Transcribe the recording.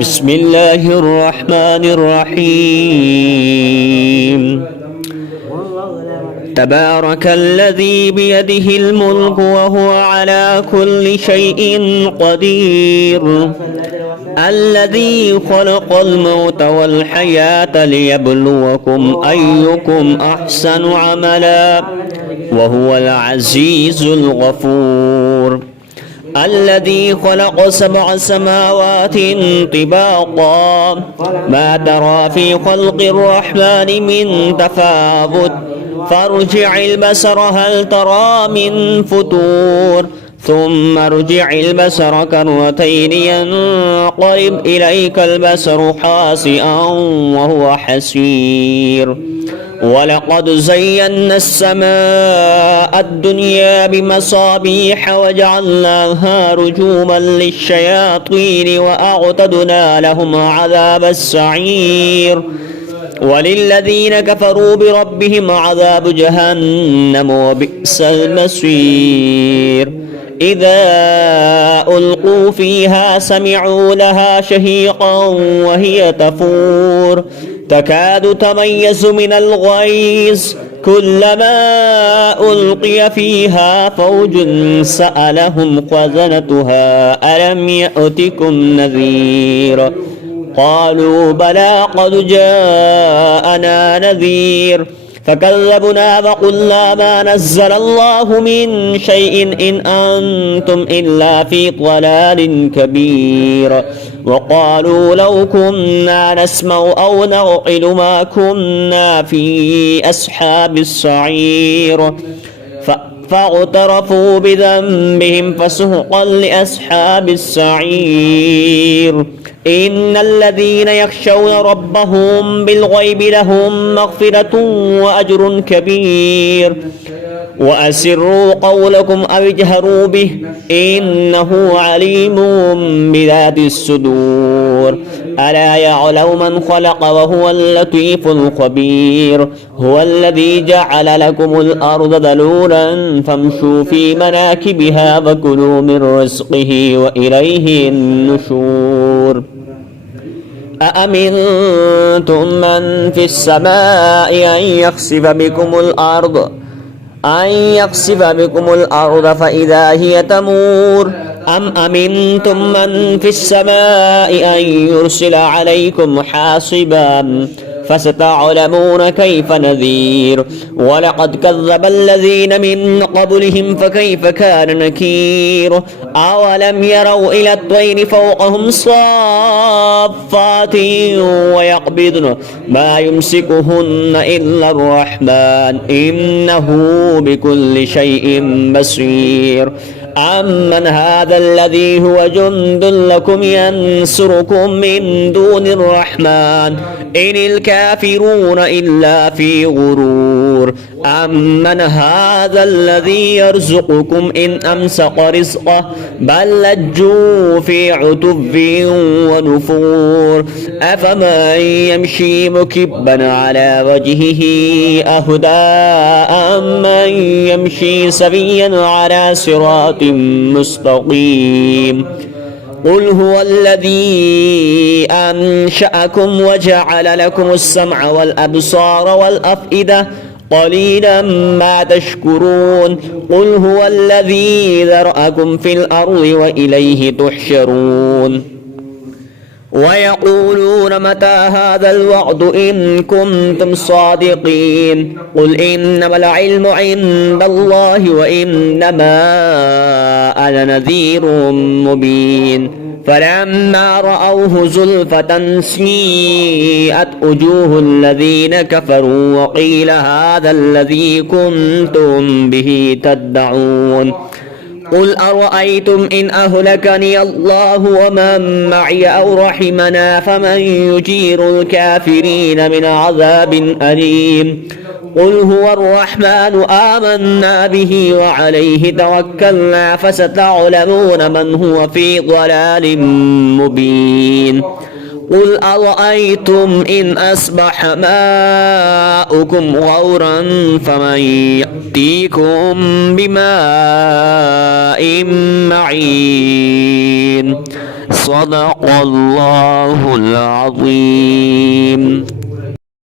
بسم الله الرحمن الرحيم. تبارك الذي بيده الملك وهو على كل شيء قدير، الذي خلق الموت والحياة ليبلوكم أيكم أحسن عملا وهو العزيز الغفور. الذي خلق 7 سماوات طباقا ما ترى في خلق الرحمن من تفاوت فارجع البصر هل ترى من فتور ثم ارجع البصر كرتين ينقلب إليك البصر خاسئا وهو حسير. ولقد زينا السماء الدنيا بمصابيح وجعلناها رجوما للشياطين وأعتدنا لهم عذاب السعير. وللذين كفروا بربهم عذاب جهنم وبئس المصير. إذا ألقوا فيها سمعوا لها شهيقا وهي تفور تكاد تميز من الغيظ كلما ألقي فيها فوج سألهم خزنتها ألم يأتكم نذير قالوا بلى قد جاءنا نذير فكذبنا وقلنا ما نزل الله من شيء إن أنتم إلا في ضلال كبير. وقالوا لو كنا نسمع أو نعقل ما كنا في أصحاب السعير فاعترفوا بذنبهم فسحقا لأصحاب السعير. إن الذين يخشون ربهم بالغيب لهم مغفرة وأجر كبير. وأسروا قولكم أو اجهروا به إنه عليم بذات الصدور. ألا يعلم من خلق وهو اللطيف الخبير. هو الذي جعل لكم الأرض ذلولا فامشوا في مناكبها وكلوا من رزقه وإليه النشور. أأمنتم من في السماء أن يخسف بكم الأرض فإذا هي تمور أم أمنتم من في السماء أن يرسل عليكم حاصبا فستعلمون كيف نذير. ولقد كذب الذين من قبلهم فكيف كان نكير. أولم يروا إلى الطير فوقهم صافات ويقبضن ما يمسكهن إلا الرحمن إنه بكل شيء بصير. أمن هذا الذي هو جند لكم ينصركم من دون الرحمن إن الكافرون إلا في غرور. أمن هذا الذي يرزقكم إن أمسك رزقه بل لجوا في عتب ونفور. أفمن يمشي مكبا على وجهه أهدى أمن يمشي سويا على صراط مستقيم. قل هو الذي أنشأكم وجعل لكم السمع والأبصار والأفئدة قليلا ما تشكرون. قل هو الذي ذرأكم في الأرض وإليه تحشرون. ويقولون متى هذا الوعد إن كنتم صادقين. قل إنما العلم عند الله وإنما أنا نذير مبين. فلما رأوه زلفة سيئت وجوه الذين كفروا وقيل هذا الذي كنتم به تدعون. قل أرأيتم إن أهلكني الله ومن معي أو رحمنا فمن يجير الكافرين من عذاب أليم. قل هو الرحمن آمنا به وعليه توكلنا فستعلمون من هو في ضلال مبين. قل أرأيتم إن أصبح ماؤكم غورا فمن يأتيكم بماء معين صدق الله العظيم.